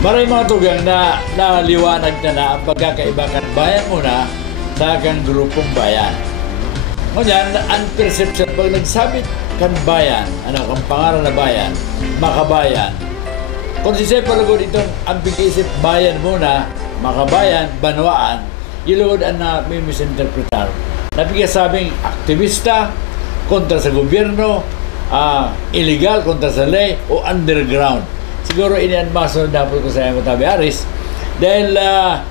Maray mga tugang na naliwanag na na ang pagkakaiba kan bayan muna sa kang grupong bayan. Ngunyan, ang perception, pag nagsabit kan bayan, ano, kang pangalan na bayan, makabayan, kung si Sepo Lugod itong ang pag-iisip bayan muna, makabayan, banwaan, ilugod ang na may misinterpretar. Napigasabing aktivista kontra sa gobyerno, ah, illegal kontra sa ley, o underground. Siguro ini ang maso dapat ko sa iyo Tabi Aris. Dahil ah,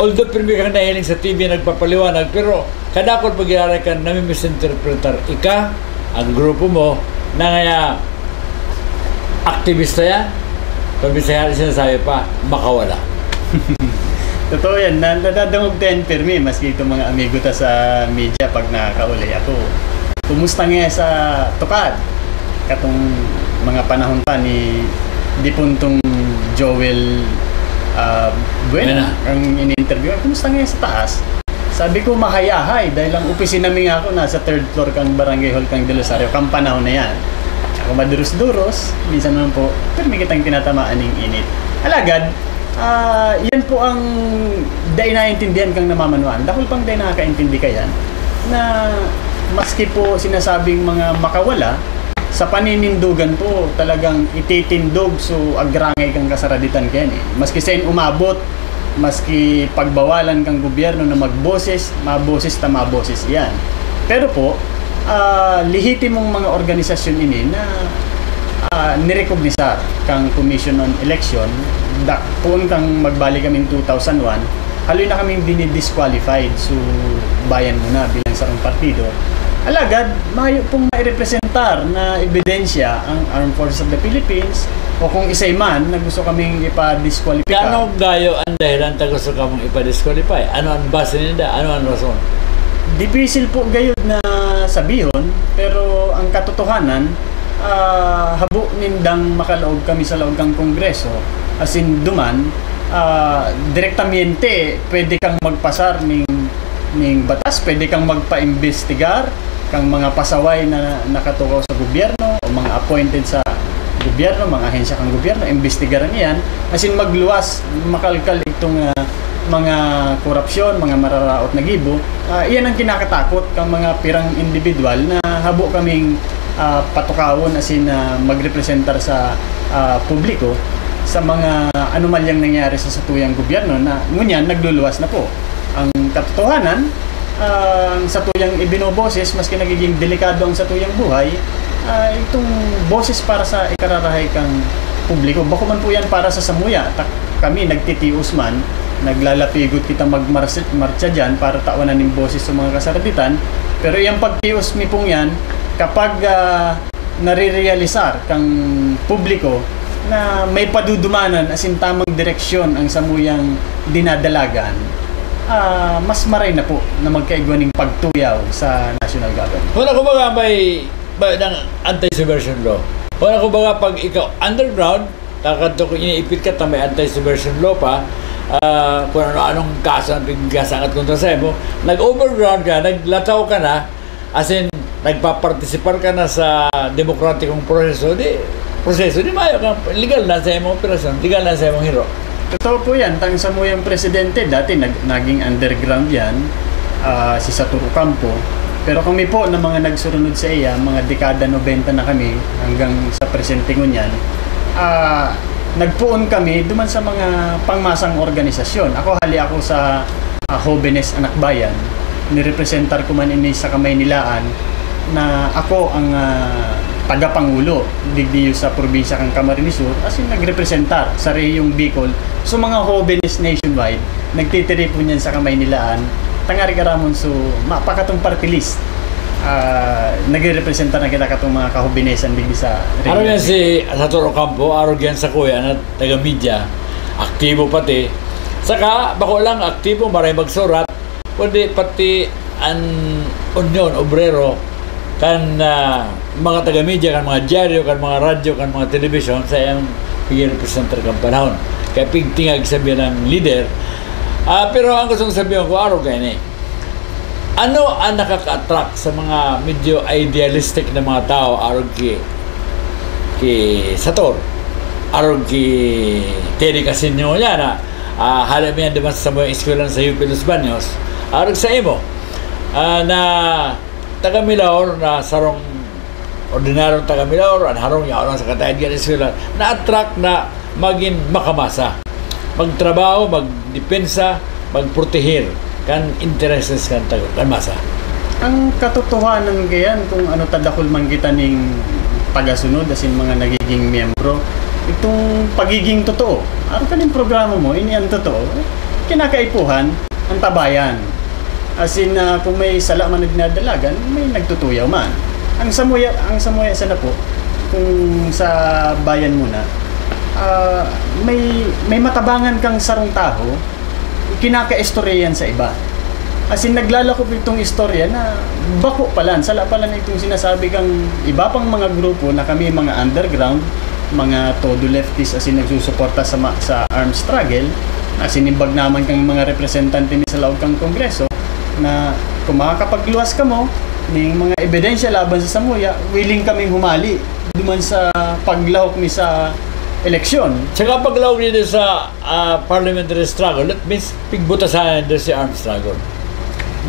although pirmi kang nahiling sa TV nagpapaliwanag, pero kadakot pag-iaral ka na misinterpretar ika, ang grupo mo, na ngaya aktivista yan, pag bisaya sinasabi pa, makawala. Totoo yan, na- nadadangog din pirmi, maski itong mga amigo ta sa media pag nakakauli. Ako, kumusta nga sa tukad? Katong mga panahon pa ni di puntong Joel uh, Buena, Buena. ang ini-interview. Kumusta nga sa taas? Sabi ko mahayahay dahil ang opisina mi ako nasa third floor kang barangay hall kang De Rosario kang panahon na yan. Ako maduros-duros, minsan naman po, pero may kitang tinatamaan ng init. Alagad, ah yan po ang dahil naiintindihan kang namamanwaan. Dahil pang dahil nakakaintindi ka yan, na maski po sinasabing mga makawala, sa paninindugan po talagang ititindog so agrangay kang kasaraditan kayan eh. Maski sa umabot, maski pagbawalan kang gobyerno na magboses, maboses ta maboses yan. Pero po, ah lihitimong mga organisasyon ini na uh, nirecognisar kang Commission on Election da, poon kang magbalik kami 2001 haloy na kaming dinidisqualified so bayan mo na bilang sarang partido alagad mayo pong mairepresentar na ebidensya ang Armed Forces of the Philippines o kung isay man na gusto kaming ipa-disqualify Kano gayo ang dahilan ta gusto ka mong ipa-disqualify? Ano ang base nila? Ano ang rason? Dipisil po gayud na sabihon, pero ang katotohanan, ah, habo nindang makalaog kami sa laog kang kongreso. As in, duman, ah, direktamente, pwede kang magpasar ning, ning batas, pwede kang magpa-imbestigar, kang mga pasaway na nakatukaw sa gobyerno o mga appointed sa gobyerno, mga ahensya kang gobyerno, imbestigaran niyan. As in, magluwas, makalkal itong ah, mga korupsyon, mga mararaot na gibo, ah, iyan ang kinakatakot kang mga pirang individual na habo kaming ah, patukawon as in ah, magrepresentar sa ah, publiko sa mga anomalyang nangyari sa satuyang gobyerno na ngunyan nagluluwas na po. Ang katotohanan, ah, ang satuyang ibinoboses, maski nagiging delikado ang satuyang buhay, ah, itong boses para sa ikararahay kang publiko. Bako man po yan para sa samuya. Ta- kami nagtitius man, naglalapigot kita magmarcha marcha dyan para tawanan ng boses sa mga kasaraditan. Pero yung pagtius mi pong yan, kapag uh, narirealisar kang publiko na may padudumanan as in tamang direksyon ang samuyang dinadalagan, ah, mas maray na po na magkaigwaning pagtuyaw sa national government. Wala ko baga may, may ng anti-subversion law. Wala ko baga pag ikaw underground, takadto ko iniipit ka ta may anti-subversion law pa, ah, kung ano anong kaso ang pagkasangat kontra sa mo, nag-overground ka, naglataw ka na, as in, nagpapartisipar ka na sa demokratikong proseso, di, proseso, di mayo ka, legal na sa imong operasyon, legal na sa imong hero. Totoo po yan. Tang sa muyang presidente, dati nag, naging underground yan, ah, si Satoru Campo. Pero kami po na mga nagsurunod sa iya, mga dekada 90 na kami hanggang sa presente ngunyan, ah nagpuon kami duman sa mga pangmasang organisasyon. Ako hali ako sa ah, Jóvenes Anak Bayan. Nirepresentar ko man ini sa kamay nilaan na ako ang ah, tagapangulo digdiyo sa probinsya kang Camarines Sur as in nagrepresentar sa rehiyong Bicol. So mga jóvenes nationwide nagtitiri po niyan sa kamay nilaan tangari karamon so mapakatong party list uh, nagrepresenta na kita katong mga kahobinesan digdi sa Araw yan si Satoru Campo, araw yan sa kuya na taga-media, aktibo pati. Saka, bako lang aktibo, maray magsurat, kundi pati ang union, obrero, kan ah, mga taga-media, kan mga dyaryo, kan mga radyo, kan mga television, sa iyang pag-representer kang panahon. Kaya pigtingag sabi ng leader. Ah, pero ang gusto sabihin ko, araw kayo ni, ano ang nakaka-attract sa mga medyo idealistic na mga tao araw kay, kay Sator? aron ki Teddy Casinyo niya na uh, halim yan diba sa mga eskwela sa UP Los Baños aron sa imo ah, na taga Milaor na sarong ordinaryong taga Milaor an harong ya sa katayan nga eskwela na attract na maging makamasa magtrabaho magdepensa magprotehir kan intereses kan taga kan masa Ang katotohanan gayan kung ano tadakol man kita ning pagasunod asin mga nagiging miyembro itong pagiging totoo. Ano ka programa mo, ini ang totoo. Kinakaipuhan ang tabayan. As in, ah, kung may sala man nagdadalagan, may nagtutuyaw man. Ang samuya, ang samuya sana po, kung sa bayan muna, ah, may may matabangan kang sarong taho, kinakaistoryahan sa iba. As in, naglalako itong istorya na bako palan, sala pala na itong sinasabi kang iba pang mga grupo na kami mga underground, mga todo leftists as in nagsusuporta sa, sa armed struggle, as in naman kang mga representante ni sa loob kang kongreso, na kung makakapagluwas ka mo, ng mga ebidensya laban sa Samuya, willing kaming humali duman sa paglahok ni sa eleksyon. Tsaka paglaw nito sa ah, parliamentary struggle, that means pigbutasan doon si armed struggle.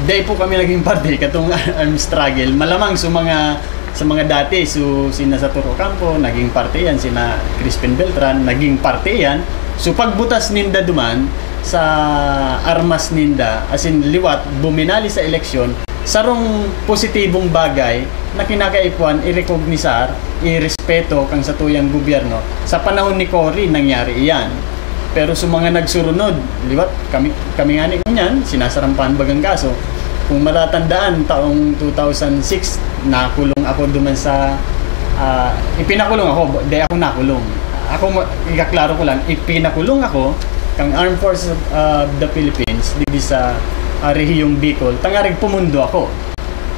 Day po kami naging party katong armed struggle. Malamang sa mga sa mga dati so sina sa Turo Campo naging parte yan sina Crispin Beltran naging parte yan so pagbutas ninda duman sa armas ninda as in liwat buminali sa eleksyon sarong positibong bagay na kinakaipuan i-recognisar i-respeto kang sa tuyang gobyerno sa panahon ni Cory nangyari iyan pero sa mga nagsurunod, liwat, kami, kami nga ni niyan, sinasarampahan bagang kaso. Kung matatandaan, taong 2006, nakulong ako duman sa, ah, ipinakulong ako, di ako nakulong. Ako, ikaklaro ko lang, ipinakulong ako kang Armed Forces of ah, the Philippines, di sa uh, Rehiyong Bicol, tangarig pumundo ako.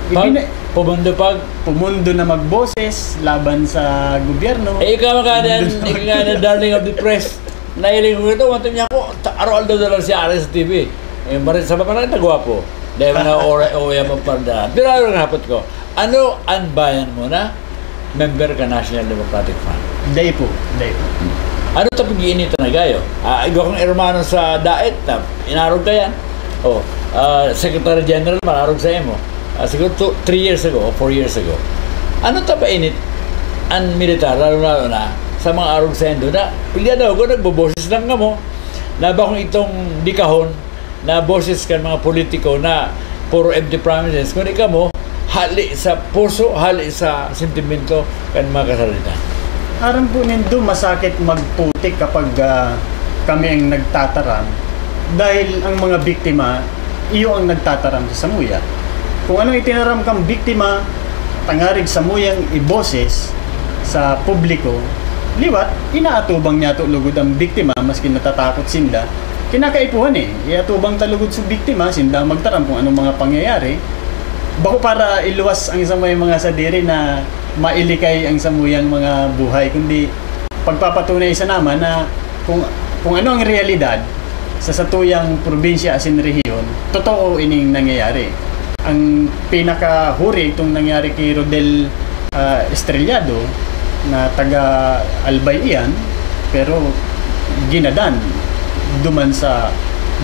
Pag Ipina- pumundo pag, pumundo na magboses laban sa gobyerno. eh ikaw ka na, ikaw na darling of the press. Nailing ko ito, wanto niya ako, araw-aldaw na lang si Ari sa TV. Eh, marin sa mga nagawa po. Dahil na ora o yung mapandaan. Pero ano nga hapot ko, ano ang bayan mo na member ka National Democratic Front? Day po, day po. Ano ito pag-iinit na gayo? Ah, ikaw kang hermano sa Daet, na inarog ka yan. Oh, ah, Secretary General, mararog sa imo. Ah, siguro two, three years ago, or four years ago. Ano ito ba init ang militar, lalo lalo na sa mga arog sa endo na pilya daw ko, nagboboses lang ka mo. Na ba kung itong dikahon na boses kan mga politiko na puro empty promises, kung ikaw mo, hali sa puso, hali sa sentimento kan mga kasalita. Aram po nindo masakit magputik kapag ah, kami ang nagtataram dahil ang mga biktima iyo ang nagtataram sa samuya. Kung anong itinaram kang biktima, tangarig samuyang iboses sa publiko, liwat, inaatubang niya lugod ang biktima maski natatakot sinda. Kinakaipuhan eh, iatubang talugod sa biktima, sinda magtaram kung anong mga pangyayari, Bako para iluwas ang isang may mga sadiri na mailikay ang samuyang mga buhay, kundi pagpapatunay sa naman na kung, kung ano ang realidad sa satuyang probinsya as in rehiyon, totoo ining nangyayari. Ang pinakahuri itong nangyari kay Rodel ah, Estrellado na taga Albay iyan, pero ginadan duman sa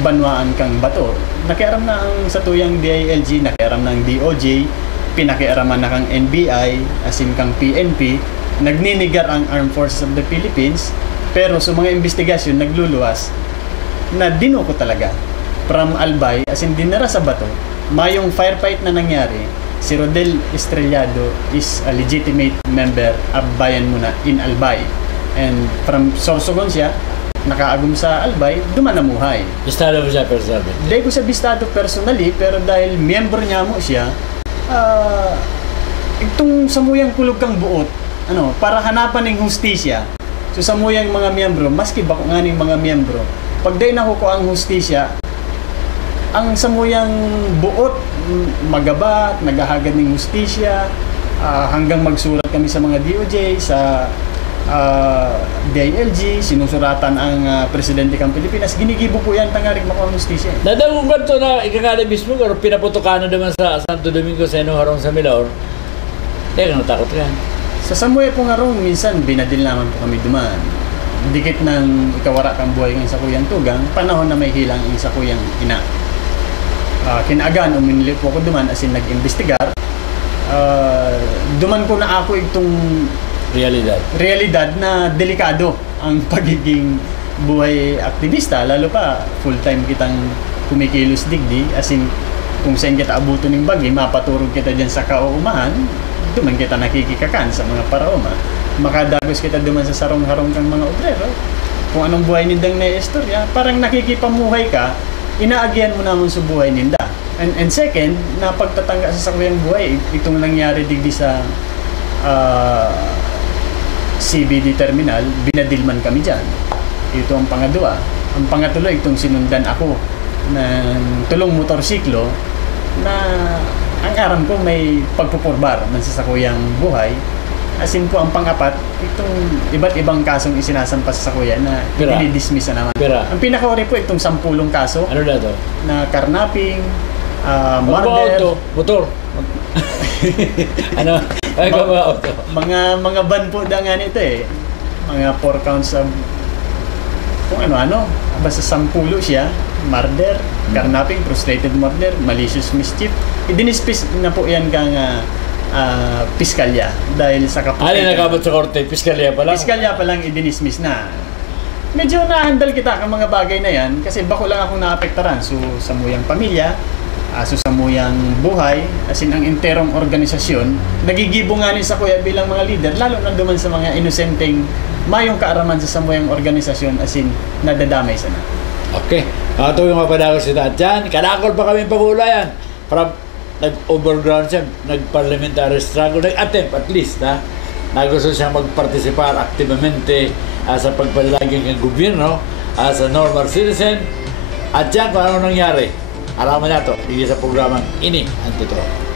banwaan kang bato. Nakiaram na ang sa tuyang DILG, nakiaram ng DOJ, pinakiaraman na kang NBI, as in kang PNP, nagninigar ang Armed Forces of the Philippines, pero sa mga investigasyon nagluluwas na dinuko talaga from Albay, as in dinara sa bato, mayong firefight na nangyari, si Rodel Estrellado is a legitimate member of Bayan Muna in Albay. And from Sorsogon siya, nakaagum sa Albay, dumanamuhay. Estado mo siya personally. Hindi ko sa bistado personally, pero dahil miyembro niya mo siya, ah itong samuyang kulog kang buot, ano, para hanapan ng hustisya, so samuyang mga miyembro, maski bako nga ng mga miyembro, pag day nakuko ang hustisya, ang samuyang buot, magabat, naghahagad ng hustisya, ah, hanggang magsurat kami sa mga DOJ, sa ah, DILG, sinusuratan ang ah, presidente kang Pilipinas, ginigibo po yan tangarig makuha ang hustisya. Nadang kung ganito na ikakala mismo, pero pinaputukan na naman sa Santo Domingo sa Eno Harong sa Milaor, teka, natakot ka. Sa Samuel po nga ron, minsan binadil naman po kami duman. dikit ng ikawara kang buhay ng sa kuyang tugang, panahon na may hilang ang sa kuyang ina. Ah, kinagan, uminili po ako duman as in nag-investigar. Ah, duman ko na ako itong Realidad. realidad na delikado ang pagiging buhay aktivista lalo pa full-time kitang kumikilos digdi as in kung saan kita abuto ng bagi mapaturog kita dyan sa kauumahan duman kita nakikikakan sa mga paraoma. Makadagos kita duman sa sarong-harong kang mga obrero. Kung anong buhay nindang na istorya parang nakikipamuhay ka inaagyan mo naman sa buhay ninda. And, and second na pagtatangga sa sakuyang buhay itong nangyari digdi sa ah, CBD terminal, binadilman kami dyan. Ito ang pangadua. Ang pangatlo, itong sinundan ako ng tulong motorsiklo na ang aram ko may pagpupurbar man sa sakuyang buhay. As in po, ang pangapat, itong iba't ibang kasong isinasampas sa sakuya na Pira. dinidismiss na naman. Pira. Ang pinakauri po itong sampulong kaso Ano na to? na karnaping, uh, Ano ba murder, auto? Motor? ano? Ay, Ma- mga mga ban po da nga nito eh. Mga 4 counts of kung ano-ano. Basta sampulo siya. Murder, carnapping, frustrated murder, malicious mischief. Idinispis na po yan kang uh, ah, piskalya dahil sa Ano kapatid. nakabot sa korte? Piskalya pa lang? Piskalya pa lang idinismiss na. Medyo na-handle kita ang mga bagay na yan kasi bako lang akong naapektaran. So, sa muyang pamilya, aso sa muyang buhay, as in ang interong organisasyon, nagigibo nga ni sa kuya bilang mga leader, lalo na duman sa mga inosenteng mayong kaaraman sa samuyang organisasyon as in nadadamay sana. Okay. Mga ito yung mapadagos si Tatyan. Kanakol pa kami pag-uulayan. Para nag-overground siya, nag-parliamentary struggle, nag-attempt at least na na gusto siya magpartisipar aktivamente ah, sa pagpalaging ng gobyerno as a normal citizen. At yan kung ano nangyari. Alaman nato, hindi sa programang ini ang totoo.